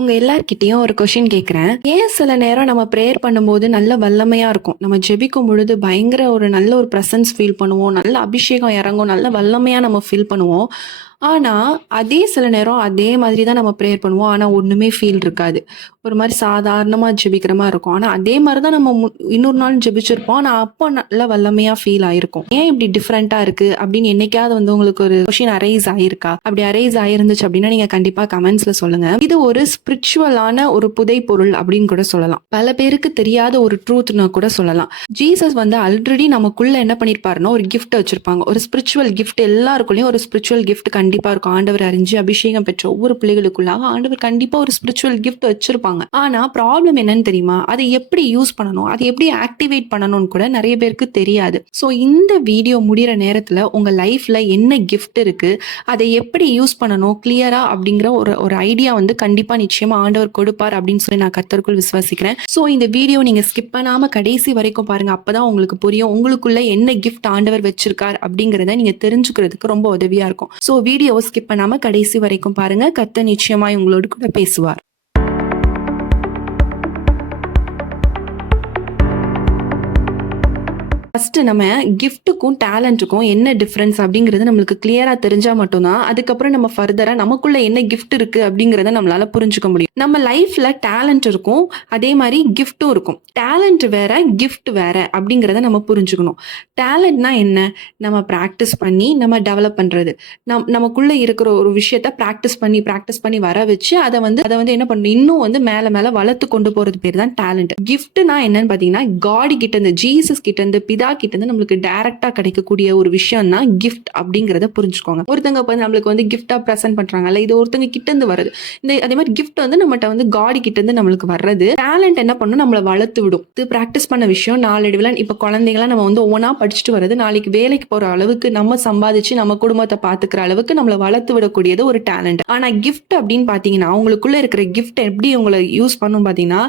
உங்க எல்லார்கிட்டயும் ஒரு கொஷின் கேட்குறேன். ஏன் சில நேரம் நம்ம ப்ரேயர் பண்ணும்போது நல்ல வல்லமையா இருக்கும். நம்ம ஜெபிக்கும் பொழுது பயங்கர ஒரு நல்ல ஒரு பிரசன்ஸ் ஃபீல் பண்ணுவோம். நல்ல அபிஷேகம் இறங்கும். நல்ல வல்லமையா நம்ம ஃபீல் பண்ணுவோம். ஆனா, அதே சில நேரம் அதே மாதிரி தான் நம்ம ப்ரேயர் பண்ணுவோம். ஆனா, ஒண்ணுமே ஃபீல் இருக்காது. ஒரு மாரி சாதாரணமா ஜெபிக்கிற மாரி இருக்கும். ஆனா, அதே மாரி தான் நம்ம இன்னொரு நாள் ஜெபிச்சிருப்போம். ஆனா, அப்போ நல்ல வல்லமையா ஃபீல் ஆயிருக்கும். ஏன் இப்படி டிஃபரெண்ட்டா இருக்கு? அப்படின்னு என்னைக்காவது வந்து உங்களுக்கு ஒரு கொஸ்டின் அரைஸ் ஆயிருக்கா? அப்படி அரைஸ் ஆயிருந்துச்சு அப்படின்னா, நீங்க கண்டிப்பா கமெண்ட்ஸ்ல சொல்லுங்க. இது ஒரு ஸ்பிரிச்சுவலான ஒரு புதைபொருள் அப்படின்னு கூட சொல்லலாம். பல பேருக்கு தெரியாத ஒரு ட்ரூத்ன்னு கூட சொல்லலாம். ஜீசஸ் வந்து ஆல்ரெடி நமக்குள்ள என்ன பண்ணியிருப்பாருன்னா, ஒரு கிஃப்ட் வச்சிருப்பாங்க. ஒரு ஸ்பிரிச்சுவல் கிஃப்ட் எல்லாருக்குள்ளயும் ஒரு ஸ்பிரிச்சுவல் கிஃப்ட் கண்டிப்பா இருக்கும். ஆண்டவர் அறிஞ்சு அபிஷேகம் பெற்ற ஒவ்வொரு பிள்ளைகளுக்குள்ளாக ஆண்டவர் கண்டிப்பா ஒரு ஸ்பிரிச்சுவல் கிஃப்ட் வச்சிருப்பாங்க. ஆனா ப்ராப்ளம் என்னன்னு தெரியுமா? அதை எப்படி யூஸ் பண்ணணும்? அதை எப்படி ஆக்டிவேட் பண்ணணும்னு கூட நிறைய பேருக்கு தெரியாது. ஸோ இந்த வீடியோ முடிகிற நேரத்துல உங்க லைஃப்ல என்ன கிஃப்ட் இருக்கு, அதை எப்படி யூஸ் பண்ணணும் கிளியரா அப்படிங்கிற ஒரு ஒரு ஐடியா வந்து கண்டிப்பா நிச்சயமா ஆண்டவர் கொடுப்பார் அப்படின்னு சொல்லி நான் கர்த்தருக்குள் விசுவாசிக்கிறேன். ஸோ இந்த வீடியோ நீங்க ஸ்கிப் பண்ணாம கடைசி வரைக்கும் பாருங்க. அப்பதான் உங்களுக்கு புரியும் உங்களுக்குள்ள என்ன கிஃப்ட் ஆண்டவர் வச்சிருக்கார் அப்படிங்கறத நீங்க தெரிஞ்சுக்கிறதுக்கு ரொம்ப உதவியா இருக்கும். ஸோ வீடியோவை ஸ்கிப் பண்ணாம கடைசி வரைக்கும் பாருங்க. கர்த்தர் நிச்சயமா உங்களோடு கூட பேசுவார். ஃபர்ஸ்ட் நம்ம கிஃப்ட்டுக்கும் டேலண்ட்டுக்கும் என்ன டிஃபரன்ஸ் அப்படிங்கிறது நம்மளுக்கு கிளியரா தெரிஞ்சா மட்டும்தான் அதுக்கப்புறம் நம்ம ஃபர்தரா நமக்குள்ள என்ன கிஃப்ட் இருக்கு அப்படிங்கறத நம்மளால புரிஞ்சுக்க முடியும். நம்ம லைஃப்ல டேலண்ட் இருக்கும், அதே மாதிரி கிஃப்ட்டும் இருக்கும். டேலண்ட் வேற, கிஃப்ட் வேற அப்படிங்கறத நம்ம புரிஞ்சுக்கணும். டேலண்ட்னா என்ன? நம்ம பிராக்டிஸ் பண்ணி நம்ம டெவலப் பண்றது. நமக்குள்ள இருக்கிற ஒரு விஷயத்த பிராக்டிஸ் பண்ணி வர வச்சு அதை வந்து என்ன பண்ணணும், இன்னும் வந்து மேல மேல வளர்த்து கொண்டு போறது பேர் தான் டேலண்ட். கிஃப்ட்னா என்னன்னு பாத்தீங்கன்னா, காட் கிட்ட இருந்து, ஜீசஸ் கிட்ட இருந்து, பிதா கிட்ட இருந்து நம்மளுக்கு டைரக்டா கிடைக்கக்கூடிய ஒரு விஷயம் தான் கிஃப்ட் அப்படிங்கறத புரிஞ்சுக்கோங்க. ஒருத்தங்க நம்மளுக்கு வந்து கிஃப்டா பிரசன்ட் பண்றாங்கல்ல, இது ஒருத்தங்க கிட்ட இருந்து வருது. அதே மாதிரி கிஃப்ட் வந்து நம்மகிட்ட வந்து காட் கிட்ட இருந்து நம்மளுக்கு வர்றது. டேலண்ட் என்ன பண்ணும், நம்மளை வளர்த்து விடும். இது பிராக்டிஸ் பண்ண விஷயம் நாளடைவில் இப்ப குழந்தைங்களாம் நம்ம வந்து ஒவ்வொன்றா படிச்சுட்டு வருது. நாளைக்கு வேலைக்கு போற அளவுக்கு நம்ம சம்பாதிச்சு நம்ம குடும்பத்தை பாத்துக்கிற அளவுக்கு நம்மளை வளர்த்து விடக்கூடியது ஒரு டேலண்ட். ஆனா கிஃப்ட் அப்படின்னு பாத்தீங்கன்னா, உங்களுக்குள்ள இருக்கிற கிஃப்ட் எப்படி உங்களை யூஸ் பண்ணும் பாத்தீங்கன்னா,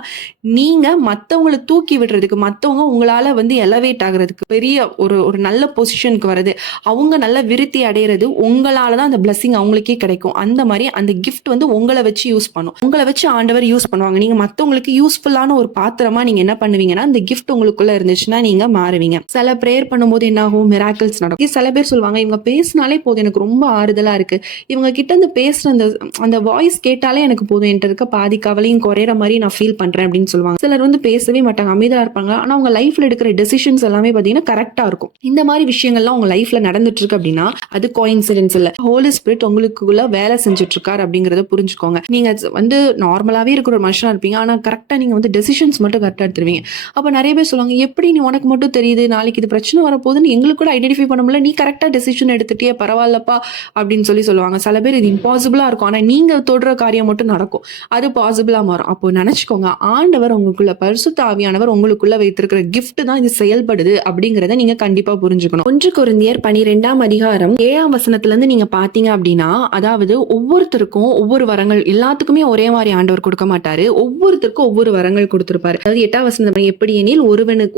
நீங்க மத்தவங்களை தூக்கி விடுறதுக்கு, மத்தவங்க உங்களால வந்து எலவேட் ஆகுறதுக்கு, பெரிய ஒரு நல்ல பொசிஷனுக்கு வருது, அவங்க நல்ல விருத்தி அடைகிறது உங்களாலதான் அந்த பிளஸிங் அவங்களுக்கே கிடைக்கும். அந்த மாதிரி அந்த கிஃப்ட் வந்து உங்களை வச்சு யூஸ் பண்ணும். உங்களை வச்சு ஆண்டவர் யூஸ் பண்ணுவாங்க. நீங்க மத்தவங்களுக்கு யூஸ்ஃபுல்லான ஒரு பாத்திரமா நீங்க என்ன பண்ணுவீங்கன்னா, அந்த கிஃப்ட் உங்களுக்குள்ள இருந்துச்சுன்னா நீங்க மாறுவீங்க. சில பிரேயர் பண்ணும்போது என்ன ஆகும், மிராக்கிள்ஸ் நடக்கும். சில பேர் சொல்லுவாங்க, இவங்க பேசினாலே போதும், எனக்கு ரொம்ப ஆறுதலா இருக்கு, இவங்க கிட்ட இருந்து பேசுற அந்த வாய்ஸ் கேட்டாலே எனக்கு போதும், என்கிட்ட இருக்க பாதி கவலையும் குறையிற மாதிரி நான் ஃபீல் பண்றேன் அப்படின்னு சொல்லுவாங்க. சிலர் வந்து பேசவே மாட்டாங்க, அமைதியா இருப்பாங்க. ஆனா அவங்க லைஃப்ல எடுக்கிற டெசிஷன்ஸ் எல்லாமே பாத்தீங்கன்னா கரெக்டா இருக்கும். இந்த மாதிரி விஷயங்கள்லாம் உங்க லைஃப்ல நடந்துட்டு இருக்கு அப்படின்னா அது கோயின்சிடென்ஸ் இல்ல. ஹோலி ஸ்பிரிட் உங்களுக்குள்ள வேலை செஞ்சுட்டு இருக்காரு அப்படிங்கறத புரிஞ்சுக்கோங்க. நீங்க வந்து நார்மலாவே இருக்கிற ஒரு மனுஷனா இருப்பீங்க, ஆனா கரெக்டா நீங்க வந்து டெசிஷன்ஸ் மட்டும் கரெக்டா எடுத்துருவீங்க. அப்ப நிறைய பேர் சொல்லுவாங்க, எப்படி நீ உனக்கு மட்டும் தெரியுது, நாளைக்கு இது பிரச்சனை வரப்போகுதுன்னு எங்களுக்கு கூட ஐடென்டிஃபை பண்ண முடியல, நீ கரெக்டா டெசிஷன் எடுத்துட்டியே, பரவாயில்லப்பா அப்படின்னு சொல்லுவாங்க. சில பேர் இது இம்பாசிபிளா இருக்கும், ஆனா நீங்க தொடுற காரியம் மட்டும் நடக்கும், அது பாசிபிளா மாறும். அப்போ நினைச்சுக்கோங்க, ஆண்டவர் உங்களுக்குள்ள, பரிசுத்த ஆவியானவர் உங்களுக்குள்ள வைத்திருக்கிற கிஃப்ட் தான் இது செயல்படுது அப்படிங்கறத நீங்க கண்டிப்பா புரிஞ்சுக்கணும். 1 கொரிந்தியர் 12ஆம் அதிகாரம் 7ஆம் வசனத்துல இருந்து நீங்க பாத்தீங்க அப்படின்னா, அதாவது ஒவ்வொருத்தருக்கும் ஒவ்வொரு வரங்கள், எல்லாத்துக்குமே ஒரே மாதிரி ஆண்டவர் கொடுக்க மாட்டாரு, ஒவ்வொருத்தருக்கும் ஒவ்வொரு வரங்கள் கொடுத்திருப்பாரு. அதாவது 8ஆம் வசனம், எப்படி எனில்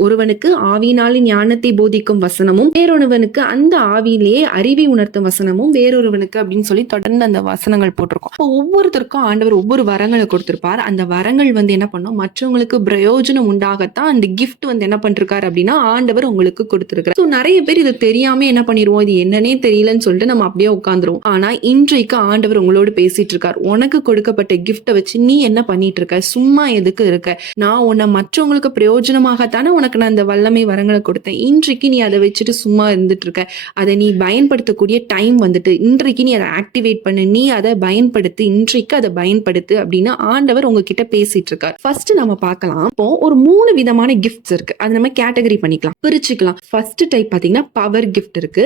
ஒருவனுக்கு ஆவியினாலே ஞானத்தை போதிக்கும் வசனமும், வேறொருவனுக்கு அந்த ஆவியிலேயே அறிவை உணர்த்தும் வசனமும், வேறொருவனுக்கு அப்படின்னு சொல்லி தொடர்ந்து அந்த வசனங்கள் போட்டிருக்கும். இப்போ ஒவ்வொருத்தருக்கும் ஆண்டவர் ஒவ்வொரு வரங்களை கொடுத்திருப்பார். அந்த வரங்கள் வந்து என்ன பண்ணும், மற்றவங்களுக்கு பிரயோஜனம் உண்டாகத்தான் அந்த கிஃப்ட் வந்து என்ன பண்றாரு அப்படின்னா ஆண்டவர் உங்களுக்கு கொடுத்திருக்கிறார். நிறைய பேர் இது தெரியாம என்ன பண்ணிடுவோம், இது என்னன்னே தெரியலன்னு சொல்லிட்டு நம்ம அப்படியே உட்காந்துருவோம். ஆனா இன்றைக்கு ஆண்டவர் உங்களோடு பேசிட்டு இருக்கார். உனக்கு கொடுக்கப்பட்ட கிஃப்ட வச்சு நீ என்ன பண்ணிட்டு இருக்க, சும்மா எதுக்கு இருக்க, நான் உன்னை மற்றவங்களுக்கு பிரயோஜனமாகத்தானே உனக்கு நான் அந்த வல்லமை வரங்களை கொடுத்தேன், இன்றைக்கு நீ அதை வச்சுட்டு சும்மா இருந்துட்டு இருக்க, அதை நீ பயன்படுத்தக்கூடிய டைம் வந்துட்டு, இன்றைக்கு நீ அதை ஆக்டிவேட் பண்ணு, நீ அதை பயன்படுத்து, இன்றைக்கு அதை பயன்படுத்து அப்படின்னு ஆண்டவர் உங்ககிட்ட பேசிட்டு இருக்கார். ஃபர்ஸ்ட் நம்ம பார்க்கலாம். இப்போ ஒரு 3 விதமான கிஃப்ட்ஸ் இருக்கு, அது நம்ம கேட்டகரி பண்ணிக்கலாம், பிரிச்சுக்கலாம். ஃபர்ஸ்ட் டைப் பாத்தீங்கன்னா பவர் கிஃப்ட் இருக்கு,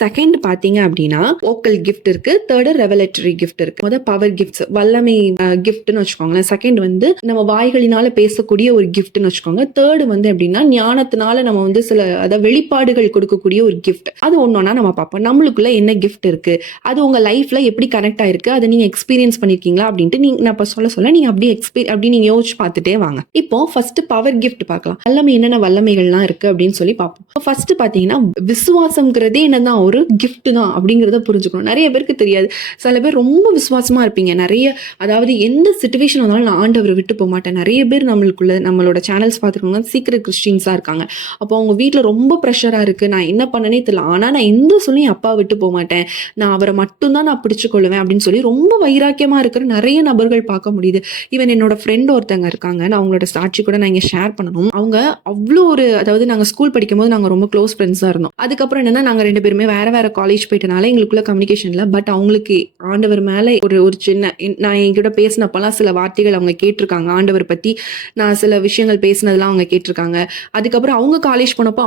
செகண்ட் பாத்தீங்க அப்படின்னா வோக்கல் கிஃப்ட் இருக்கு, தேர்ட் ரெவலேட்டரி கிஃப்ட் இருக்கு. முதல்ல பவர் கிஃப்ட்ஸ், வல்லமை கிஃப்ட்னு வச்சுக்கோங்களேன். செகண்ட் வந்து நம்ம வாய்களினால பேசக்கூடிய ஒரு கிஃப்ட்னு வச்சுக்கோங்க. தேர்ட் வந்து எப்படின்னா ஞானத்தினால நம்ம வந்து சில அதாவது வெளிப்பாடுகள் கொடுக்கக்கூடிய ஒரு கிஃப்ட். அது ஒன்னொன்னா நம்ம பார்ப்போம். நம்மளுக்குள்ள என்ன கிஃப்ட் இருக்கு, அது உங்க லைஃப்ல எப்படி கனெக்ட் ஆயிருக்கு, அதை நீங்க எக்ஸ்பீரியன்ஸ் பண்ணிருக்கீங்களா அப்படின்ட்டு நான் இப்ப சொல்ல நீங்க அப்படி நீங்க யோசிச்சு பார்த்துட்டே வாங்க. இப்போ ஃபர்ஸ்ட் பவர் கிஃப்ட் பார்க்கலாம். வல்லமை என்னென்ன வல்லமைகள்லாம் இருக்கு அப்படின்னு சொல்லி பார்ப்போம். ஃபர்ஸ்ட் பார்த்தீங்கன்னா, விசுவாசம்ங்கிறதே என்னதான் ஒரு கிஃப்ட் தான் அப்படிங்கிறத புரிஞ்சுக்கணும். நிறைய பேருக்கு தெரியாது. சில பேர் ரொம்ப விசுவாசமா இருப்பீங்க. அதாவது எந்த சிச்சுவேஷன் வந்தாலும் நான் ஆண்டவரை விட்டு போக மாட்டேன். நிறைய பேர் நம்மளோட சேனல்ஸ் பார்த்துருக்கோங்க, சீக்ரெட் கிறிஸ்டின்ஸா இருக்காங்க. அப்போ அவங்க வீட்டில் ரொம்ப ப்ரெஷரா இருக்கு, நான் என்ன பண்ணனே தெரியல, ஆனால் நான் எந்த சொல்லியும் அப்பா விட்டு போக மாட்டேன், நான் அவரை மட்டும்தான் நான் பிடிச்சு கொள்ளுவேன் அப்படின்னு சொல்லி ரொம்ப வைராக்கியமா இருக்கிற நிறைய நபர்கள் பார்க்க முடியுது. ஈவன் என்னோட ஃப்ரெண்ட் ஒருத்தங்க இருக்காங்க, நான் அவங்களோட சாட்சி கூட நான் இங்கே ஷேர் பண்ணணும். அவங்க அவ்வளோ அதாவது நாங்கள் ஸ்கூல் படிக்கும்போது நாங்கள் ரொம்ப க்ளோஸ் ஃப்ரெண்ட்ஸாக இருந்தோம். அதுக்கப்புறம் என்னன்னா, நாங்கள் 2 பேருமே வேற வேற காலேஜ் போயிட்டனால எங்களுக்குள்ள கம்யூனிகேஷன் இல்லை. பட் அவங்களுக்கு ஆண்டவர் மேலே ஒரு சின்ன, நான் என்கிட்ட பேசினப்பெல்லாம் சில வார்த்தைகள் அவங்க கேட்டிருக்காங்க, ஆண்டவர் பற்றி நான் சில விஷயங்கள் பேசினதெல்லாம் அவங்க கேட்டிருக்காங்க. அதுக்கப்புறம் அவங்க காலேஜ் போனப்போ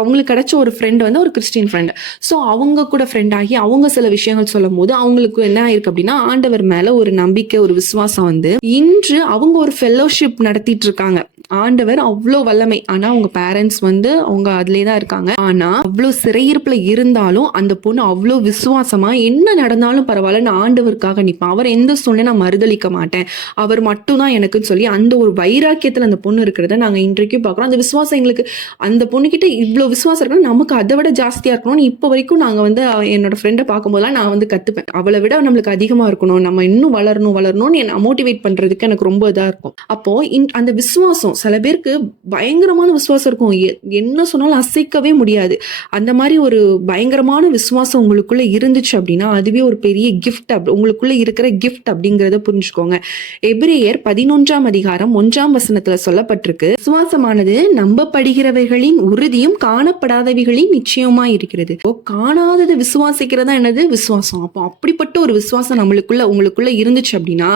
அவங்களுக்கு கிடைச்ச ஒரு ஃப்ரெண்ட் வந்து ஒரு கிறிஸ்டின் ஃப்ரெண்ட். ஸோ அவங்க கூட ஃப்ரெண்ட் ஆகி அவங்க சில விஷயங்கள் சொல்லும் போது அவங்களுக்கு என்ன ஆயிருக்கு அப்படின்னா, ஆண்டவர் மேல ஒரு நம்பிக்கை, ஒரு விசுவாசம் வந்து இன்று அவங்க ஒரு ஃபெல்லோஷிப் நடத்திட்டு இருக்காங்க. ஆண்டவர் அவ்வளோ வல்லமை. ஆனா அவங்க பேரண்ட்ஸ் வந்து அவங்க அதுலேயே தான் இருக்காங்க. ஆனா அவ்வளோ சிறையிருப்புல இருந்தாலும் அந்த பொண்ணு அவ்வளோ விசுவாசமா என்ன நடந்தாலும் பரவாயில்ல, நான் ஆண்டவருக்காக நிற்பேன், அவர் எந்த சூழ்நிலை நான் மறுதளிக்க மாட்டேன், அவர் மட்டும்தான் எனக்குன்னு சொல்லி அந்த ஒரு வைராக்கியத்தில் அந்த பொண்ணு இருக்கிறத நாங்கள் இன்றைக்கும் பார்க்குறோம். அந்த விசுவாசம் எங்களுக்கு, அந்த பொண்ணுக்கிட்ட இவ்வளோ விசுவாசம் இருக்கணும், நமக்கு அதை விட ஜாஸ்தியாக இருக்கணும்னு இப்போ வரைக்கும் நாங்கள் வந்து என்னோட ஃப்ரெண்டை பார்க்கும்போதெல்லாம் நான் வந்து கற்றுப்பேன். அவளை விட நம்மளுக்கு அதிகமாக இருக்கணும், நம்ம இன்னும் வளரணும்னு என்னை மோட்டிவேட் பண்ணுறதுக்கு எனக்கு ரொம்ப இதாக இருக்கும். அப்போ அந்த விசுவாசம் சில பேருக்கு பயங்கரமான விசுவாசம் இருக்கும், என்ன சொன்னாலும் அசைக்கவே முடியாது. அந்த மாதிரி ஒரு பயங்கரமான விசுவாசம் உங்களுக்குள்ள இருந்துச்சு அப்படின்னா அதுவே ஒரு பெரிய கிஃப்ட். உங்களுக்குள்ள இருக்கிற கிஃப்ட் அப்படிங்கிறத புரிஞ்சுக்கோங்க. எபிரேயர் 11ஆம் அதிகாரம் 1ஆம் வசனத்துல சொல்லப்பட்டிருக்கு, விசுவாசமானது நம்பப்படுகிறவைகளின் உறுதியும் காணப்படாதவைகளின் நிச்சயமா இருக்கிறது. காணாதது விசுவாசிக்கிறதா என்னது விசுவாசம். அப்போ அப்படிப்பட்ட ஒரு விசுவாசம் உங்களுக்குள்ள இருந்துச்சு அப்படின்னா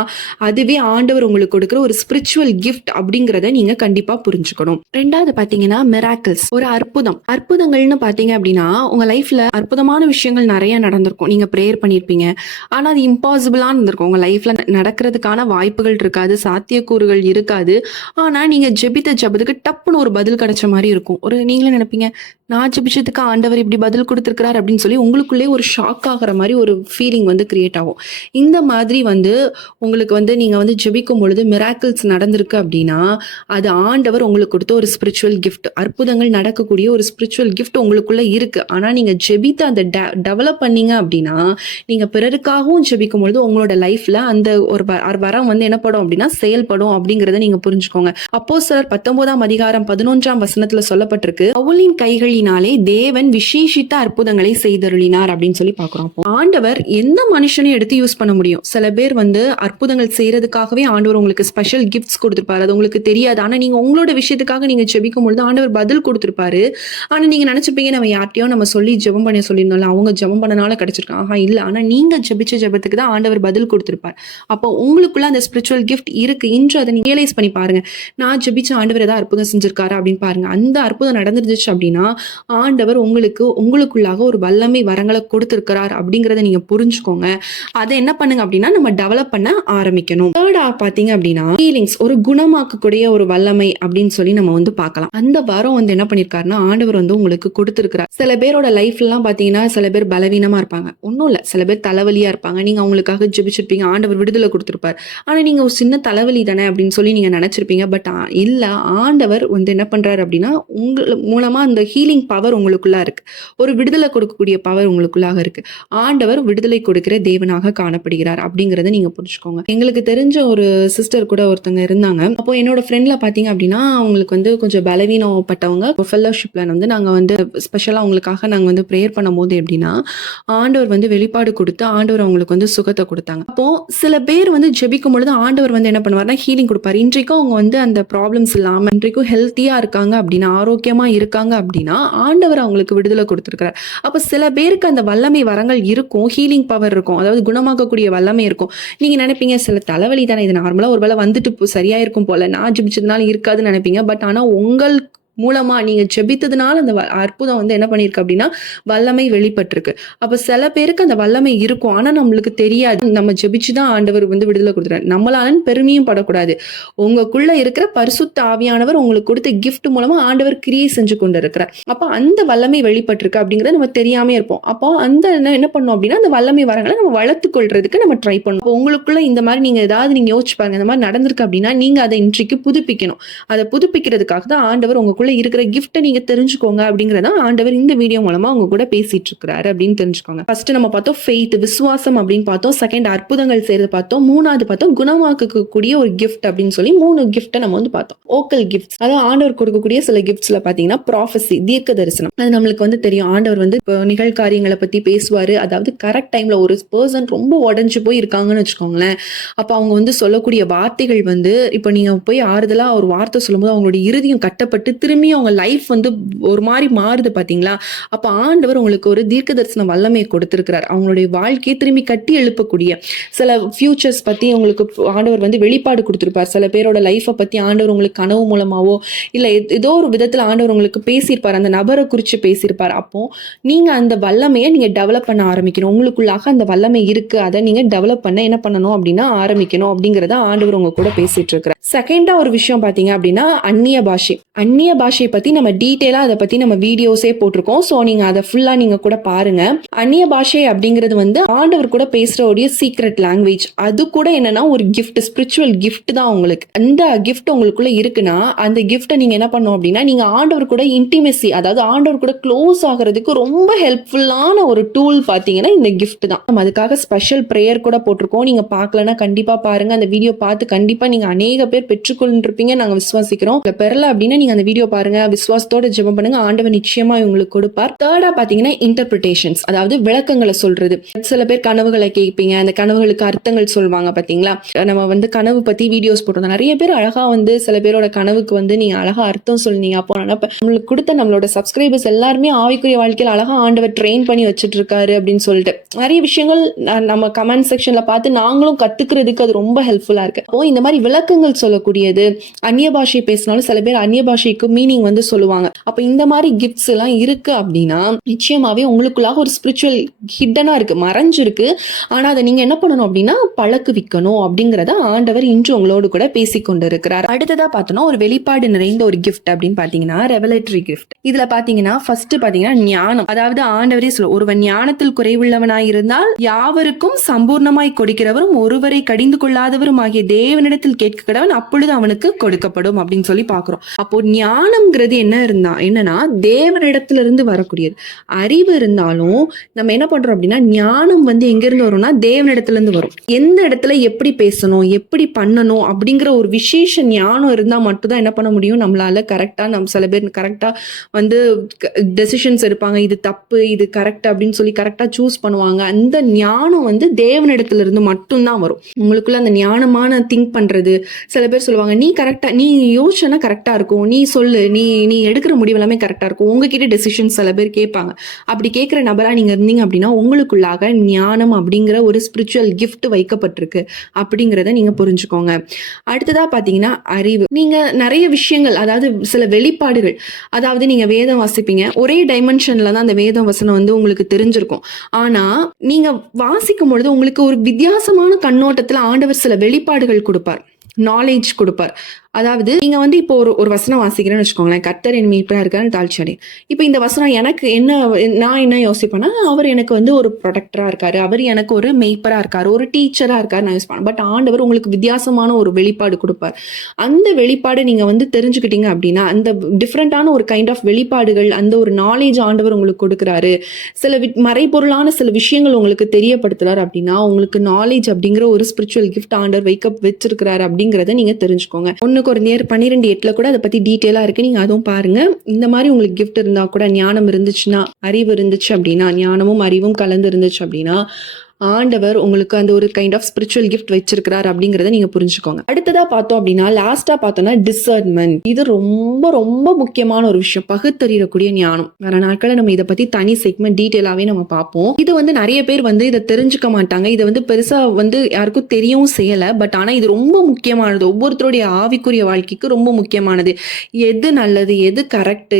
அதுவே ஆண்டவர் உங்களுக்கு கொடுக்கிற ஒரு ஸ்பிரிச்சுவல் கிஃப்ட் அப்படிங்கிறத நீங்க கண்டிப்பா புரிஞ்சுக்கணும். ரெண்டாவது பாத்தீங்கன்னா மிராக்கிள்ஸ், ஒரு அற்புதங்கள்னு பாத்தீங்க அப்படின்னா உங்க லைஃப்ல அற்புதமான விஷயங்கள் நிறைய நடந்திருக்கும். நீங்க பிரேயர் பண்ணிருப்பீங்க, ஆனா அது இம்பாசிபிளான இருந்திருக்கும். உங்க லைஃப்ல நடக்கிறதுக்கான வாய்ப்புகள் இருக்காது, சாத்தியக்கூறுகள் இருக்காது. ஆனா நீங்க ஜெபித்த ஜெபத்துக்கு டப்புன்னு ஒரு பதில் கிடைச்ச மாதிரி இருக்கும். நீங்களே நினைப்பீங்க, நான் ஜெபிச்சதுக்கு ஆண்டவர் இப்படி பதில் கொடுத்திருக்கிறார் அப்படின்னு சொல்லி உங்களுக்குள்ளே ஒரு ஷாக் ஆகிற மாதிரி ஒரு ஃபீலிங் வந்து கிரியேட் ஆகும். இந்த மாதிரி வந்து உங்களுக்கு வந்து நீங்க வந்து ஜெபிக்கும் பொழுது மிராக்கிள்ஸ் நடந்திருக்கு அப்படின்னா அது ஆண்டவர் உங்களுக்கு கொடுத்த ஒரு ஸ்பிரிச்சுவல் கிஃப்ட். அற்புதங்கள் நடக்கக்கூடிய ஒரு ஸ்பிரிச்சுவல் கிஃப்ட் உங்களுக்குள்ள இருக்கு. ஆனா நீங்க ஜெபித்து அந்த டெவலப் பண்ணீங்க அப்படின்னா நீங்க பிறருக்காகவும் ஜெபிக்கும் பொழுது உங்களோட லைஃப்ல அந்த ஒரு வரம் வந்து என்ன படும் அப்படின்னா செயல்படும் அப்படிங்கறத நீங்க புரிஞ்சுக்கோங்க. அப்போஸ்தலர் 19ஆம் அதிகாரம் 11ஆம் வசனத்துல சொல்லப்பட்டிருக்கு, பவுலின் கைகளினாலே தேவன் விசேஷித்த அற்புதங்களை செய்தருளினார் அப்படின்னு சொல்லி பாக்குறோம். ஆண்டவர் எந்த மனுஷனையும் எடுத்து யூஸ் பண்ண முடியும். சில பேர் வந்து அற்புதங்கள் செய்யறதுக்காகவே ஆண்டவர் உங்களுக்கு ஸ்பெஷல் கிஃப்ட்ஸ் கொடுத்திருப்பாரு, அது உங்களுக்கு தெரியாது. ஆனா நீங்க உங்களோட விஷயத்துக்காக நீங்க ஜெபிக்கும் பொழுது ஆண்டவர் பதில் கொடுத்திருப்பாரு. ஆனா நீங்க நினைச்சுப்பீங்க, நம்ம யார்ட்டையோ நம்ம சொல்லி ஜெபம் பண்ண சொல்லியிருந்தோம்ல, அவங்க ஜெபம் பண்ணனால கிடைச்சிருக்காங்க. இல்ல, ஆனா நீங்க ஜெபிச்ச ஜெபத்துக்கு தான் ஆண்டவர் பதில் கொடுத்திருப்பார். அப்போ உங்களுக்குள்ள அந்த ஸ்பிரிச்சுவல் கிஃப்ட் இருக்கு. இன்று அதை நீங்க ரியலைஸ் பண்ணி பாருங்க. நான் ஜெபிச்ச ஆண்டவர் ஏதாவது அற்புதம் செஞ்சிருக்காரு அப்படின்னு பாருங்க. அந்த அற்புதம் நடந்துருச்சு அப்படின்னா ஆண்டவர் உங்களுக்குள்ளாக ஒரு வல்லமை வரங்களை கொடுத்திருக்கிறார் அப்படிங்கறத நீங்க புரிஞ்சுக்கோங்க. அதை என்ன பண்ணுங்க அப்படின்னா நம்ம டெவலப் பண்ண ஆரம்பிக்கணும். தேர்டா பாத்தீங்க அப்படின்னா ஹீலிங்ஸ், ஒரு குணமாக்கக்கூடிய ஒரு வல்லமை அப்படின்னு சொல்லி நம்ம வந்து பார்க்கலாம். அந்த வாரம் வந்து என்ன பண்ணிருக்காருன்னா ஆண்டவர் வந்து உங்களுக்கு கொடுத்திருக்கிறார். சில பேரோட லைஃப்ல எல்லாம் பாத்தீங்கன்னா சில பேர் பலவீனமா இருப்பாங்க, ஒன்னும் இல்ல, சில பேர் தலைவலியா இருப்பாங்க. நீங்க அவங்களுக்காக ஜெபிச்சிருப்பீங்க, ஆண்டவர் விடுதலை கொடுத்திருப்பார். ஆனா நீங்க ஒரு சின்ன தலைவலி தானே அப்படின்னு சொல்லி நீங்க நினைச்சிருப்பீங்க. பட் இல்ல, ஆண்டவர் வந்து என்ன பண்றாரு அப்படின்னா உங்க மூலமா அந்த ஹீலிங் பவர் உங்களுக்குள்ள இருக்கு, ஒரு விடுதலை கொடுக்கக்கூடிய பவர் உங்களுக்குள்ளாக இருக்கு. ஆண்டவர் விடுதலை கொடுக்கிற தேவனாக காணப்படுகிறார் அப்படிங்கறத நீங்க புரிஞ்சுக்கோங்க. எங்களுக்கு தெரிஞ்ச ஒரு சிஸ்டர் கூட ஒருத்தங்க இருந்தாங்க. அப்போ என்னோட ஃப்ரெண்ட்ல பாத்தீங்க அப்படின்னா அவங்களுக்கு வந்து கொஞ்சம் பலவீனப்பட்டவங்க. ஃபெல்லோஷிப்ல வந்து நாங்க வந்து ஸ்பெஷலா அவங்களுக்காக நாங்க வந்து பிரேயர் பண்ணும் போது எப்படின்னா ஆண்டவர் வந்து வெளிப்பாடு கொடுத்து ஆண்டவர் அவங்களுக்கு வந்து சுகத்தை கொடுத்தாங்க. அப்போ சில பேர் வந்து ஜெபிக்கும் பொழுது ஆண்டவர் வந்து என்ன பண்ணுவாருன்னா ஹீலிங் கொடுப்பாரு. இன்றைக்கும் அவங்க வந்து அந்த ப்ராப்ளம்ஸ் இல்லாம இன்றைக்கும் ஹெல்த்தியா இருக்காங்க அப்படின்னா, ஆரோக்கியமா இருக்காங்க அப்படின்னா ஆண்டவர் அவங்களுக்கு விடுதலை கொடுத்திருக்கிறார். அப்ப சில பேருக்கு அந்த வல்லமை வரங்கள் இருக்கும், ஹீலிங் பவர் இருக்கும், அதாவது குணமாக்கக்கூடிய வல்லமை இருக்கும். நீங்க நினைப்பீங்க சில தலைவலி தானே, இது நார்மலா ஒரு வேளை வந்துட்டு சரியா இருக்கும் போல, நான் ஜெபிச்சதுனால இருக்காதுன்னு நினைப்பீங்க. பட் ஆனா உங்கள் மூலமா நீங்க ஜெபித்ததுனால அந்த அற்புதம் வந்து என்ன பண்ணிருக்கு அப்படின்னா வல்லமை வெளிப்பட்டிருக்கு. அப்ப சில பேருக்கு அந்த வல்லமை இருக்கும், ஆனா நம்மளுக்கு தெரியாது. நம்ம ஜெபிச்சுதான் ஆண்டவர் வந்து விடுதலை கொடுத்துறாரு. நம்மளால பெருமையும் படக்கூடாது. உங்களுக்குள்ள இருக்கிற பரிசுத்த ஆவியானவர் உங்களுக்கு கொடுத்த கிஃப்ட் மூலமா ஆண்டவர் கிரியை செஞ்சு கொண்டு இருக்கிறார். அப்ப அந்த வல்லமை வெளிப்பட்டிருக்கு அப்படிங்கறத நம்ம தெரியாம இருப்போம். அப்போ அந்த என்ன பண்ணோம் அப்படின்னா அந்த வல்லமை வரங்களை நம்ம வளர்த்துக் கொள்றதுக்கு நம்ம ட்ரை பண்ணணும். உங்களுக்குள்ள இந்த மாதிரி நீங்க ஏதாவது நீங்க யோசிச்சு பாருங்க, இந்த மாதிரி நடந்திருக்கு அப்படின்னா நீங்க அதை இன்றைக்கு புதுப்பிக்கணும். அதை புதுப்பிக்கிறதுக்காக தான் ஆண்டவர் உங்களுக்குள்ள உங்களுக்குள்ள இருக்கிற கிஃப்ட்டை நீங்க தெரிஞ்சுக்கோங்க அப்படிங்கறத ஆண்டவர் இந்த வீடியோ மூலமா அவங்க கூட பேசிட்டு இருக்கிறாரு அப்படின்னு தெரிஞ்சுக்கோங்க. ஃபர்ஸ்ட் நம்ம பார்த்தோம் ஃபெய்த், விசுவாசம் அப்படின்னு பார்த்தோம். செகண்ட் அற்புதங்கள் செய்யறது பார்த்தோம். மூணாவது பார்த்தோம் குணமாக்கக்கூடிய ஒரு கிஃப்ட் அப்படின்னு சொல்லி 3 கிஃப்ட்டை நம்ம வந்து பார்த்தோம். ஓக்கல் கிஃப்ட்ஸ், அதாவது ஆண்டவர் கொடுக்கக்கூடிய சில கிஃப்ட்ஸ்ல பாத்தீங்கன்னா ப்ராஃபசி, தீர்க்க தரிசனம். அது நம்மளுக்கு வந்து தெரியும். ஆண்டவர் வந்து இப்போ நிகழ்காரியங்களை பத்தி பேசுவாரு. அதாவது கரெக்ட் டைம்ல ஒரு பர்சன் ரொம்ப உடஞ்சு போய் இருக்காங்கன்னு வச்சுக்கோங்களேன், அப்ப அவங்க வந்து சொல்லக்கூடிய வார்த்தைகள் வந்து இப்போ நீங்க போய் ஆறுதலா ஒரு வார்த்தை சொல்லும்போது அவங்களுடைய இருதயம் கட்டப்பட்டு திரும்பி அவங்க லைஃப் வந்து ஒரு மாதிரி மாறுது பாத்தீங்களா. அப்ப ஆண்டவர் உங்களுக்கு ஒரு தீர்க்க தரிசன வல்லமையை கொடுத்திருக்கிறார். அவங்களுடைய வாழ்க்கையை திரும்பி கட்டி எழுப்பக்கூடிய சில ஃபியூச்சர்ஸ் பத்தி உங்களுக்கு ஆண்டவர் வந்து வெளிப்பாடு கொடுத்திருப்பார். சில பேரோட லைஃபை பத்தி ஆண்டவர் உங்களுக்கு கனவு மூலமாவோ இல்ல ஏதோ ஒரு விதத்துல ஆண்டவர் உங்களுக்கு பேசியிருப்பார், அந்த நபரை குறிச்சு பேசியிருப்பார். அப்போ நீங்க அந்த வல்லமையை நீங்க டெவலப் பண்ண ஆரம்பிக்கணும். உங்களுக்குள்ளாக அந்த வல்லமை இருக்கு, அதை நீங்க டெவலப் பண்ண என்ன பண்ணணும் அப்படின்னா ஆரம்பிக்கணும் அப்படிங்கறத ஆண்டவர் உங்க கூட பேசிட்டு இருக்கிறார். செகண்டா ஒரு விஷயம் பாத்தீங்க அப்படின்னா அந்நிய பாஷை. அந்நிய பாஷையை பத்தி நம்ம டீட்டெயிலா அதை பத்தி நம்ம வீடியோஸே போட்டிருக்கோம். சோ நீங்க அதை ஃபுல்லா நீங்க கூட பாருங்க. அந்நிய பாஷை அப்படிங்கிறது வந்து ஆண்டவர் கூட பேசுறோடைய சீக்ரெட் லாங்குவேஜ். அது கூட என்னன்னா ஒரு கிஃப்ட், ஸ்பிரிச்சுவல் கிஃப்ட் தான் உங்களுக்கு. அந்த கிஃப்ட் உங்களுக்குள்ள இருக்குன்னா அந்த கிஃப்ட்டை நீங்க என்ன பண்ணணும் அப்படின்னா நீங்க ஆண்டவர் கூட இன்டிமெசி, அதாவது ஆண்டவர் கூட க்ளோஸ் ஆகிறதுக்கு ரொம்ப ஹெல்ப்ஃபுல்லான ஒரு டூல் பாத்தீங்கன்னா இந்த கிஃப்ட் தான். நம்ம அதுக்காக ஸ்பெஷல் பிரேயர் கூட போட்டிருக்கோம். நீங்க பார்க்கலன்னா கண்டிப்பா பாருங்க. அந்த வீடியோ பார்த்து கண்டிப்பா நீங்க அநேக பேர் பெற்றுக்கொண்டிருப்பீங்க நாங்க விசுவாசிக்கிறோம். பெறல அப்படின்னா நீங்க அந்த வீடியோ பாருங்க, விசுவாசத்தோட ஜெபம் பண்ணுங்க, ஆண்டவர் நிச்சயமா உங்களுக்கு கொடுப்பார். தேர்டா பாத்தீங்கன்னா இன்டர்பிரிட்டேஷன்ஸ், அதாவது விளக்கங்களை சொல்றது. சில பேர் கனவுகளை கேட்பீங்க, அந்த கனவுகளுக்கு அர்த்தங்கள் சொல்லுவாங்க பாத்தீங்களா. நம்ம வந்து கனவு பத்தி வீடியோஸ் போட்டோம். நிறைய பேர் அழகா வந்து சில பேரோட கனவுக்கு வந்து நீங்க அழகா அர்த்தம் சொன்னீங்க. அப்போ நம்மளுக்கு கொடுத்த நம்மளோட சப்ஸ்கிரைபர்ஸ் எல்லாருமே ஆவிக்குரிய வாழ்க்கையில் அழகா ஆண்டவர் ட்ரெயின் பண்ணி வச்சுட்டு இருக்காரு அப்படின்னு சொல்லிட்டு நிறைய விஷயங்கள் நம்ம கமெண்ட் செக்ஷன்ல பார்த்து நாங்களும் கத்துக்கிறதுக்கு அது ரொம்ப ஹெல்ப்ஃபுல்லா இருக்கு. அப்போ இந்த மாதிரி விளக்கங்கள் சொல்லக்கூடியது, அந்நிய பாஷை பேசினாலும் சில பேர் அந்நிய பாஷைக்கு மீனிங் வந்து சொல்லுவாங்க. அப்ப இந்த மாதிரி கிஃப்ட்ஸ் எல்லாம் இருக்கு அப்படின்னா நிச்சயமாவே உங்களுக்குள்ளாக ஒரு ஸ்பிரிச்சுவல் ஹிட்டனா இருக்கு, மறைஞ்சிருக்கு. ஆனா அதை நீங்க என்ன பண்ணணும் அப்படின்னா பழக்குவிக்கணும் அப்படிங்கறத ஆண்டவர் இன்று உங்களோடு கூட பேசிக்கொண்டு இருக்கிறார். அடுத்ததா பார்த்தோம்னா ஒரு வெளிப்பாடு நிறைந்த ஒரு கிஃப்ட் அப்படின்னு பாத்தீங்கன்னா ரெவலேட்டரி கிஃப்ட். இதுல பாத்தீங்கன்னா ஃபர்ஸ்ட் பாத்தீங்கன்னா ஞானம். அதாவது ஆண்டவரே சொல்ல, ஒருவன் ஞானத்தில் குறைவுள்ளவனாய் இருந்தால் யாவருக்கும் சம்பூர்ணமாய் கொடுக்கிறவரும் ஒருவரை கடிந்து கொள்ளாதவரும் ஆகிய தேவனிடத்தில் கேட்க கடவன், அப்பொழுது அவனுக்கு கொடுக்கப்படும் அப்படின்னு சொல்லி பாக்குறோம். அப்போ ஞானம்ங்கிறது என்னன்னா தேவனிடத்திலிருந்து வரக்கூடியது. அறிவு இருந்தாலும் நம்ம என்ன பண்றோம் அப்படின்னா ஞானம் வந்து எங்க இருந்து வரும்னா தேவனிடத்துல இருந்து வரும். எந்த இடத்துல எப்படி பேசணும், எப்படி பண்ணணும் அப்படிங்கிற ஒரு விசேஷ ஞானம் இருந்தா மட்டும்தான் என்ன பண்ண முடியும் நம்மளால கரெக்டா. நம்ம சில பேர் கரெக்டா வந்து டெசிஷன்ஸ் எடுப்பாங்க, இது தப்பு இது கரெக்ட் அப்படின்னு சொல்லி கரெக்டா சூஸ் பண்ணுவாங்க. அந்த ஞானம் வந்து தேவனிடத்துல இருந்து மட்டும்தான் வரும். உங்களுக்குள்ள அந்த ஞானமான திங்க் பண்றது. சில பேர் சொல்லுவாங்க நீ கரெக்டா, நீ யோசனை கரெக்டா இருக்கும், நீ சொல்லு, நீ எடுக்கிற முடிவு எல்லாமே கரெக்டா இருக்கும். உங்ககிட்ட டெசிஷன் சில பேர் கேட்பாங்க. அப்படி கேட்கிற நபரா நீங்க இருந்தீங்க அப்படின்னா உங்களுக்குள்ளாக ஞானம் அப்படிங்கிற ஒரு ஸ்பிரிச்சுவல் கிஃப்ட் வைக்கப்பட்டிருக்கு அப்படிங்கிறத நீங்க புரிஞ்சுக்கோங்க. அடுத்ததா பாத்தீங்கன்னா அறிவு. நீங்க நிறைய விஷயங்கள், அதாவது சில வெளிப்பாடுகள், அதாவது நீங்க வேதம் வாசிப்பீங்க, ஒரே டைமென்ஷன்ல தான் அந்த வேத வசனம் வந்து உங்களுக்கு தெரிஞ்சிருக்கும். ஆனா நீங்க வாசிக்கும் பொழுது உங்களுக்கு ஒரு வித்தியாசமான கண்ணோட்டத்துல ஆண்டவர் சில வெளிப்பாடுகள் கொடுப்பார், நாலேஜ் கொடுப்பார். அதாவது நீங்க வந்து இப்போ ஒரு வசனம் வாசிக்கிறேன்னு வச்சுக்கோங்களேன், கர்த்தர் என் மீட்பரா இருக்காருன்னு தாழ்ச்சி அடை. இப்போ இந்த வசனம் எனக்கு நான் என்ன யோசிப்பேன்னா அவர் எனக்கு வந்து ஒரு ப்ரொடக்டரா இருக்காரு, அவர் எனக்கு ஒரு மெய்ப்பரா இருக்காரு, ஒரு டீச்சரா இருக்காரு நான் யூஸ் பண்ணேன். பட் ஆண்டவர் உங்களுக்கு வித்தியாசமான ஒரு வெளிப்பாடு கொடுப்பார். அந்த வெளிப்பாடு நீங்க வந்து தெரிஞ்சுக்கிட்டீங்க அப்படின்னா அந்த டிஃப்ரெண்டான ஒரு கைண்ட் ஆஃப் வெளிப்பாடுகள், அந்த ஒரு நாலேஜ் ஆண்டவர் உங்களுக்கு கொடுக்குறாரு. சில மறைபொருளான சில விஷயங்கள் உங்களுக்கு தெரியப்படுத்துறாரு அப்படின்னா உங்களுக்கு நாலேஜ் அப்படிங்கிற ஒரு ஸ்பிரிச்சுவல் கிஃப்ட் ஆண்டவர் வச்சிருக்கிறாரு அப்படிங்கிறத நீங்க தெரிஞ்சுக்கோங்க. Corinthians 12:8 கூட அதை பத்தி டீட்டெயிலா இருக்கு, நீங்க அதுவும் பாருங்க. இந்த மாதிரி உங்களுக்கு கிஃப்ட் இருந்தா கூட, ஞானம் இருந்துச்சுன்னா, அறிவு இருந்துச்சு அப்படின்னா, ஞானமும் அறிவும் கலந்து இருந்துச்சு அப்படின்னா ஆண்டவர் உங்களுக்கு அந்த ஒரு கைண்ட் ஆஃப் ஸ்பிரிச்சுவல் கிஃப்ட் வச்சிருக்கிறார் அப்படிங்கறத நீங்க புரிஞ்சுக்கோங்க. அடுத்ததா பார்த்தோம் அப்படின்னா லாஸ்டா பார்த்தோம்னா டிசர்ன்மெண்ட். இது ரொம்ப ரொம்ப முக்கியமான ஒரு விஷயம், பகுத்தறியக்கூடிய ஞானம். வர நாட்களை நம்ம இதை பத்தி தனி செக்மெண்ட் டீட்டெயிலாவே நம்ம பார்ப்போம். இது வந்து நிறைய பேர் வந்து இதை தெரிஞ்சுக்க மாட்டாங்க, இதை வந்து பெருசா வந்து யாருக்கும் தெரியவும் செய்யல. பட் ஆனா இது ரொம்ப முக்கியமானது, ஒவ்வொருத்தருடைய ஆவிக்குரிய வாழ்க்கைக்கு ரொம்ப முக்கியமானது. எது நல்லது, எது கரெக்ட்,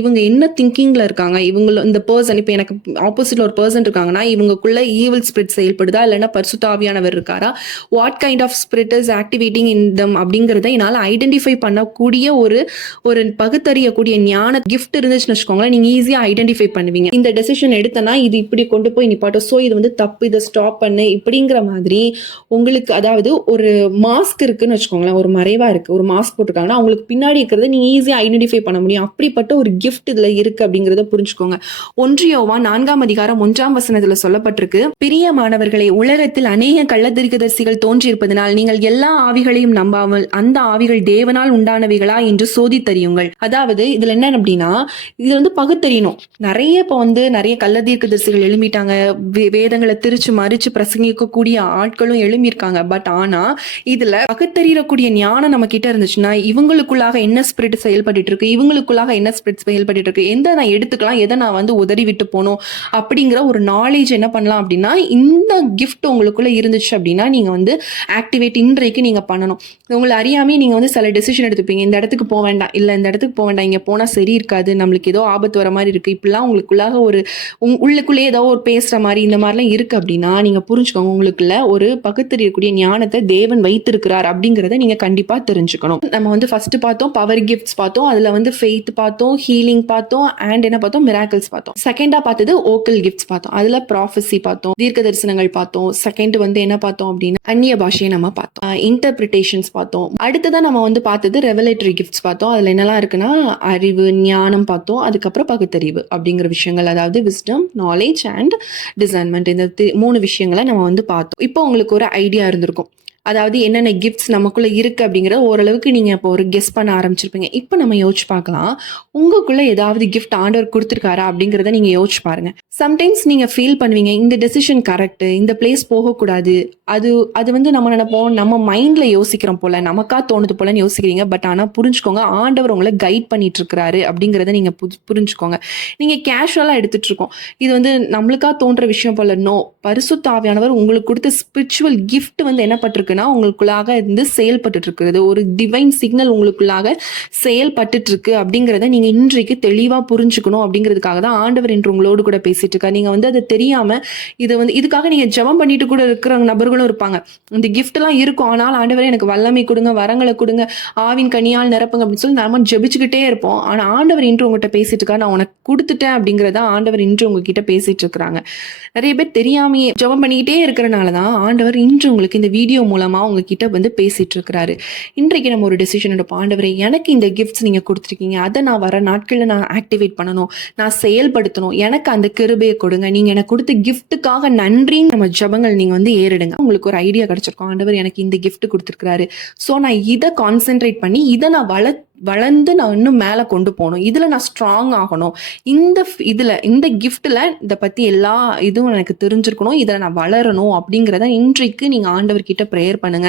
இவங்க என்ன திங்கிங்ல இருக்காங்க, இவங்க இந்த பர்சன், இப்ப எனக்கு ஆப்போசிட்ல ஒரு பர்சன் இருக்காங்கன்னா இவங்க உங்களுக்குள்ள ஈவில் ஸ்பிரிட் செயல்படுதா, இல்லைன்னா பரிசுத்த ஆவியானவர் இருக்காரா, what kind of spirit is activating in them அப்படிங்கிறத என்னால் ஐடென்டிஃபை பண்ணக்கூடிய ஒரு ஒரு பகுத்தறியக்கூடிய ஞான கிஃப்ட் இருந்துச்சுன்னு வச்சுக்கோங்களேன், நீங்க ஈஸியா ஐடென்டிஃபை பண்ணுவீங்க. இந்த டெசிஷன் எடுத்தனா இது இப்படி கொண்டு போய் நிப்பாட்டும், ஸோ இது வந்து தப்பு, இதை ஸ்டாப் பண்ணு இப்படிங்கிற மாதிரி உங்களுக்கு, அதாவது ஒரு மாஸ்க் இருக்குன்னு வச்சுக்கோங்களேன், ஒரு மறைவா இருக்கு, ஒரு மாஸ்க் போட்டிருக்காங்கன்னா அவங்களுக்கு பின்னாடி இருக்கிறத நீங்க ஈஸியா ஐடென்டிஃபை பண்ண முடியும். அப்படிப்பட்ட ஒரு கிஃப்ட் இதுல இருக்கு அப்படிங்கறத புரிஞ்சுக்கோங்க. 1 யோவான் 4ஆம் அதிகாரம் 1ஆம் வசனத்துல சொல்லப்பட்டிருக்கு, பிரியமானவர்களே, உலகத்தில் அநேக கள்ளத்தரிக்கதரிசிகள் தோன்றியிருப்பதனால் நீங்கள் எல்லா ஆவிகளையும் நம்பாமல் அந்த ஆவிகள் தேவனால் உண்டானவைகளா என்று சோதித்தறியுங்கள். அதாவது இதுல என்ன அப்படின்னா, இது வந்து பகுத்தறியணும். நிறைய இப்ப வந்து நிறைய கள்ளத்தீர்க்கதரிசிகள் எழும்பிட்டாங்க, வேதங்களை திரிச்சு மறிச்சு பிரசங்கிக்கக்கூடிய ஆட்களும் எழும்பியிருக்காங்க. பட் ஆனா இதுல பகுத்தறியக்கூடிய ஞானம் நம்ம கிட்ட இருந்துச்சுன்னா, இவங்களுக்குள்ளாக என்ன ஸ்பிரிட் செயல்பட்டு இருக்கு, இவங்களுக்குள்ளாக என்ன ஸ்பிரிட் செயல்பட்டு இருக்கு, எந்த நான் எடுத்துக்கலாம், எதை நான் வந்து உதறி விட்டு போகணும் அப்படிங்கிற ஒரு நாலேஜ் என்ன பண்ணலாம் அப்படின்னா, இந்த கிஃப்ட் உங்களுக்குள்ள இருந்துச்சு அப்படின்னா நீங்க வந்து ஆக்டிவேட் இன்றைக்கு நீங்க பண்ணணும். உங்களை அறியாமே நீங்க வந்து சில டெசிஷன் எடுத்துப்பீங்க, இந்த இடத்துக்கு போக வேண்டாம், இல்ல இந்த இடத்துக்கு போக வேண்டாம், இங்க போனா சரி இருக்காது, நம்மளுக்கு ஏதோ ஆபத்து வர மாதிரி இருக்கு, இப்படிலாம் உங்களுக்குள்ளாக ஒரு உள்ளுக்குள்ளே ஏதோ ஒரு பேசுற மாதிரி இந்த மாதிரிலாம் இருக்கு அப்படின்னா நீங்க புரிஞ்சுக்கோங்க, உங்களுக்குள்ள ஒரு பகுத்தறியக்கூடிய ஞானத்தை தேவன் வைத்திருக்கிறார் அப்படிங்கறத நீங்க கண்டிப்பா தெரிஞ்சுக்கணும். நம்ம வந்து ஃபர்ஸ்ட் பார்த்தோம் பவர் கிஃப்ட்ஸ் பார்த்தோம், அதுல வந்து ஃபெய்த் பார்த்தோம், ஹீலிங் பார்த்தோம், அண்ட் என்ன பார்த்தோம், மிராக்கிள்ஸ் பார்த்தோம். செகண்டா பார்த்தது ஓக்கல் கிஃப்ட்ஸ் பார்த்தோம், அதுல ப்ராஃபஸி பார்த்தோம், தீர்க்க தரிசனங்கள் பார்த்தோம். செகண்ட் வந்து என்ன பார்த்தோம் அப்படின்னா அந்நிய பாஷையை நம்ம பார்த்தோம், இன்டர்பிரிட்டேஷன்ஸ் பார்த்தோம். அடுத்ததான் நம்ம வந்து பார்த்தது ரெவலேட்டரி கிஃப்ட்ஸ் பார்த்தோம். அதுல என்னெல்லாம் இருக்குன்னா அறிவு, ஞானம் பார்த்தோம். அதுக்கப்புறம் பகுத்தறிவு அப்படிங்கிற விஷயங்கள், அதாவது விஸ்டம், நாலேஜ் அண்ட் டிசைன்மெண்ட், இந்த 3 விஷயங்களை நம்ம வந்து பார்த்தோம். இப்போ உங்களுக்கு ஒரு ஐடியா இருந்திருக்கும், அதாவது என்னென்ன கிஃப்ட்ஸ் நமக்குள்ள இருக்கு அப்படிங்கறத ஓரளவுக்கு நீங்க இப்போ ஒரு கெஸ் பண்ண ஆரம்பிச்சிருப்பீங்க. இப்போ நம்ம யோசிச்சு பார்க்கலாம், உங்களுக்குள்ள ஏதாவது கிஃப்ட் ஆண்டவர் கொடுத்துருக்காரா அப்படிங்கறத நீங்க யோசிச்சு பாருங்க. சம்டைம்ஸ் நீங்க ஃபீல் பண்ணுவீங்க, இந்த டெசிஷன் கரெக்ட், இந்த பிளேஸ் போகக்கூடாது, அது வந்து நம்ம நினைப்போம், நம்ம மைண்ட்ல யோசிக்கிறோம் போல, நமக்கா தோணுது போலன்னு யோசிக்கிறீங்க. பட் ஆனா புரிஞ்சுக்கோங்க, ஆண்டவர் உங்களை கைட் பண்ணிட்டு இருக்கிறாரு அப்படிங்கறத நீங்க புரிஞ்சுக்கோங்க. நீங்க கேஷுவலா எடுத்துட்டு இருக்கோம், இது வந்து நம்மளுக்கா தோன்ற விஷயம் போல. நோ, பரிசுத்த ஆவியானவர் உங்களுக்கு கொடுத்த ஸ்பிரிச்சுவல் கிஃப்ட் வந்து என்ன பட்டிருக்குன்னா உங்களுக்குள்ளாக இருந்து செயல்பட்டு இருக்கிறது, ஒரு டிவைன் சிக்னல் உங்களுக்குள்ளாக செயல்பட்டு இருக்கு அப்படிங்கறத நீங்க இன்றைக்கு தெளிவா புரிஞ்சுக்கணும். அப்படிங்கிறதுக்காக தான் ஆண்டவர் என்று உங்களோடு கூட பேசிட்டு இருக்காரு. நீங்க வந்து அதை தெரியாம இது வந்து இதுக்காக நீங்க ஜெபம் பண்ணிட்டு கூட இருக்கிற நபர்களும் இருப்பாங்க. இந்த கிஃப்ட் எல்லாம் இருக்கும், ஆனால் ஆண்டவரே எனக்கு வல்லமை கொடுங்க, வரங்களை கொடுங்க, ஆவின் கனியால் நிரப்புங்க அப்படின்னு சொல்லி நம்ம ஜெபிச்சுக்கிட்டே இருப்போம். ஆனா ஆண்டவர் இன்று உங்ககிட்ட பேசிட்டு இருக்கா, நான் உனக்கு கொடுத்துட்டேன் அப்படிங்கறத ஆண்டவர் இன்று உங்ககிட்ட பேசிட்டு இருக்கிறாங்க. நிறைய பேர் தெரியாமையே ஜெபம் பண்ணிக்கிட்டே இருக்கிறனாலதான் ஆண்டவர் இன்று உங்களுக்கு இந்த வீடியோ மூலமா உங்ககிட்ட வந்து பேசிட்டு இருக்கிறாரு. இன்றைக்கு நம்ம ஒரு டெசிஷன் எடுப்போம், ஆண்டவரே எனக்கு இந்த கிஃப்ட்ஸ் நீங்க கொடுத்துருக்கீங்க, அதை நான் வர நாட்கள்ல நான் ஆக்டிவேட் பண்ணணும், நான் செயல்படுத்தணும், எனக்கு அந்த கிருபையை கொடுங்க, நீங்க எனக்கு கொடுத்த கிஃப்ட்டுக்காக நன்றின்னு நம்ம ஜெபங்கள் நீங்க வந்து ஏறிடுங்க. உங்களுக்கு ஒரு ஐடியா கிடைச்சிருக்கும், ஆண்டவர் எனக்கு இந்த கிஃப்ட் கொடுத்துருக்காரு, ஸோ நான் இதை கான்சென்ட்ரேட் பண்ணி இதை நான் வளர்ந்து நான் இன்னும் மேலே கொண்டு போகணும், இதுல நான் ஸ்ட்ராங் ஆகணும், இந்த கிஃப்ட்ல இதை பத்தி எல்லா இதுவும் எனக்கு தெரிஞ்சிருக்கணும், இதில் நான் வளரணும் அப்படிங்கிறத இன்றைக்கு நீங்க ஆண்டவர் கிட்ட ப்ரேயர் பண்ணுங்க.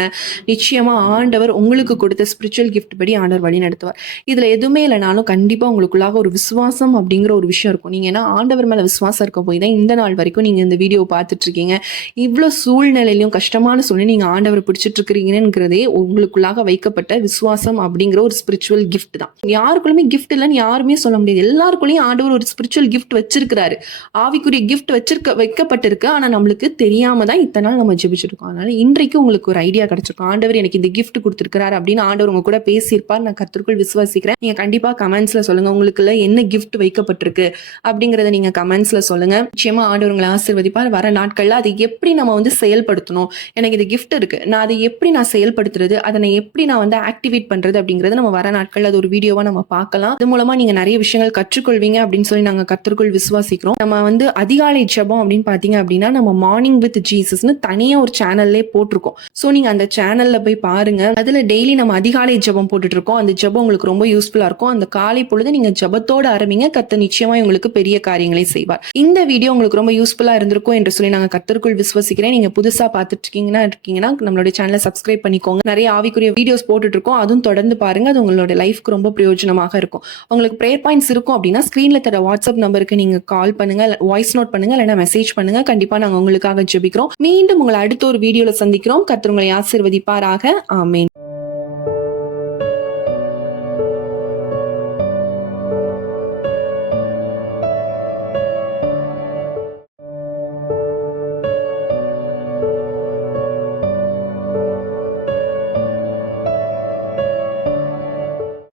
நிச்சயமா ஆண்டவர் உங்களுக்கு கொடுத்த ஸ்பிரிச்சுவல் கிஃப்ட் படி ஆண்டவர் வழி நடத்துவார். இதுல எதுவுமே இல்லைனாலும் கண்டிப்பா உங்களுக்குள்ளாக ஒரு விசுவாசம் அப்படிங்கிற ஒரு விஷயம் இருக்கும். நீங்க ஏன்னா ஆண்டவர் மேல விசுவாசம் இருக்க போய் தான் இந்த நாள் வரைக்கும் நீங்க இந்த வீடியோ பார்த்துட்டு இருக்கீங்க. இவ்வளவு சூழ்நிலையிலும் கஷ்டமான சூழ்நிலை நீங்க ஆண்டவர் பிடிச்சிட்டு இருக்கிறீங்கிறதே உங்களுக்குள்ளாக வைக்கப்பட்ட விசுவாசம் அப்படிங்கிற ஒரு ஸ்பிரிச்சுவல் கிஃப்ட் தான். யாருக்குள்ளுமே கிஃப்ட் இல்லைன்னு யாருமே சொல்ல முடியாது. எல்லாருக்குள்ளேயும் ஆண்டவர் ஒரு ஸ்பிரிச்சுவல் கிஃப்ட் வச்சிருக்கிறாரு, ஆவிக்குரிய கிஃப்ட் வைக்கப்பட்டிருக்கு. ஆனா நம்மளுக்கு தெரியாம தான் இத்தனை நாள் நம்ம ஜெபிச்சிருக்கோம். அதனால இன்றைக்கு உங்களுக்கு ஒரு ஐடியா கிடைச்சிருக்கும், ஆண்டவர் எனக்கு இந்த கிஃப்ட் கொடுத்திருக்கிறாரு அப்படின்னு ஆண்டவர் உங்க கூட பேசியிருப்பார். நான் கர்த்தருக்குள் விசுவாசிக்கிறேன். நீங்க கண்டிப்பா கமெண்ட்ஸ்ல சொல்லுங்க, உங்களுக்குள்ள என்ன கிஃப்ட் வைக்கப்பட்டிருக்கு அப்படிங்கறத நீங்க கமெண்ட்ஸ்ல சொல்லுங்க. நிச்சயமா ஆண்டவர் உங்களை ஆசீர்வதிப்பார். வர நாட்கள்ல அதை எப்படி நம்ம வந்து செயல்படுத்தணும், எனக்கு இது கிஃப்ட் இருக்கு, நான் அதை எப்படி நான் செயல்படுத்துறது, அதை எப்படி நான் வந்து ஆக்டிவேட் பண்றது அப்படிங்கறது நம்ம வர நாட்கள் அது ஒரு வீடியோவா நம்ம பார்க்கலாம். அது மூலமா நீங்க நிறைய விஷயங்கள் கற்றுக்கொள்வீங்க அப்படின்னு சொல்லி நாங்க கர்த்தருக்குள் விசுவாசிக்கிறோம். நம்ம வந்து அதிகாலை ஜெபம் அப்படின்னு பாத்தீங்க அப்படின்னா நம்ம மார்னிங் வித் ஜீசஸ்னு தனியா ஒரு சேனல்லே போட்டிருக்கோம். சோ நீங்க அந்த சேனல்ல போய் பாருங்க. அதுல டெய்லி நம்ம அதிகாலை ஜெபம் போட்டுட்டு இருக்கோம். அந்த ஜெபம் உங்களுக்கு ரொம்ப யூஸ்ஃபுல்லா இருக்கும். அந்த காலை பொழுது நீங்க ஜெபத்தோட ஆரம்பிங்க, கர்த்தர் நிச்சயமா உங்களுக்கு பெரிய காரியங்களை செய்வார். இந்த வீடியோ உங்களுக்கு ரொம்ப யூஸ்ஃபுல்லா இருந்திருக்கும் என்று சொல்லி நாங்க கர்த்தருக்குள் விசுவாசிக்கிறேன். நீங்க புதுசா பார்த்துட்டு இருக்கீங்கன்னா நம்மளுடைய சேனலை சப்ஸ்கிரைப் பண்ணிக்கோங்க. நிறைய ஆவிக்குரிய வீடியோஸ் போட்டுட்டு இருக்கோம், அதுவும் தொடர்ந்து பாருங்க. அது உங்களோட லைஃப்க்கு ரொம்ப பிரயோஜனமாக இருக்கும். உங்களுக்கு பிரேயர் பாயிண்ட்ஸ் இருக்கும் அப்படின்னா ஸ்கிரீன்ல தர வாட்ஸ்அப் நம்பருக்கு நீங்க கால் பண்ணுங்க, வாய்ஸ் நோட் பண்ணுங்க, இல்லைன்னா மெசேஜ் பண்ணுங்க. கண்டிப்பா நாங்க உங்களுக்காக ஜெபிக்கிறோம். மீண்டும் உங்களை அடுத்த ஒரு வீடியோல சந்திக்கிறோம். கர்த்தர் உங்களை ஆசீர்வதிப்பாராக. ஆமென்.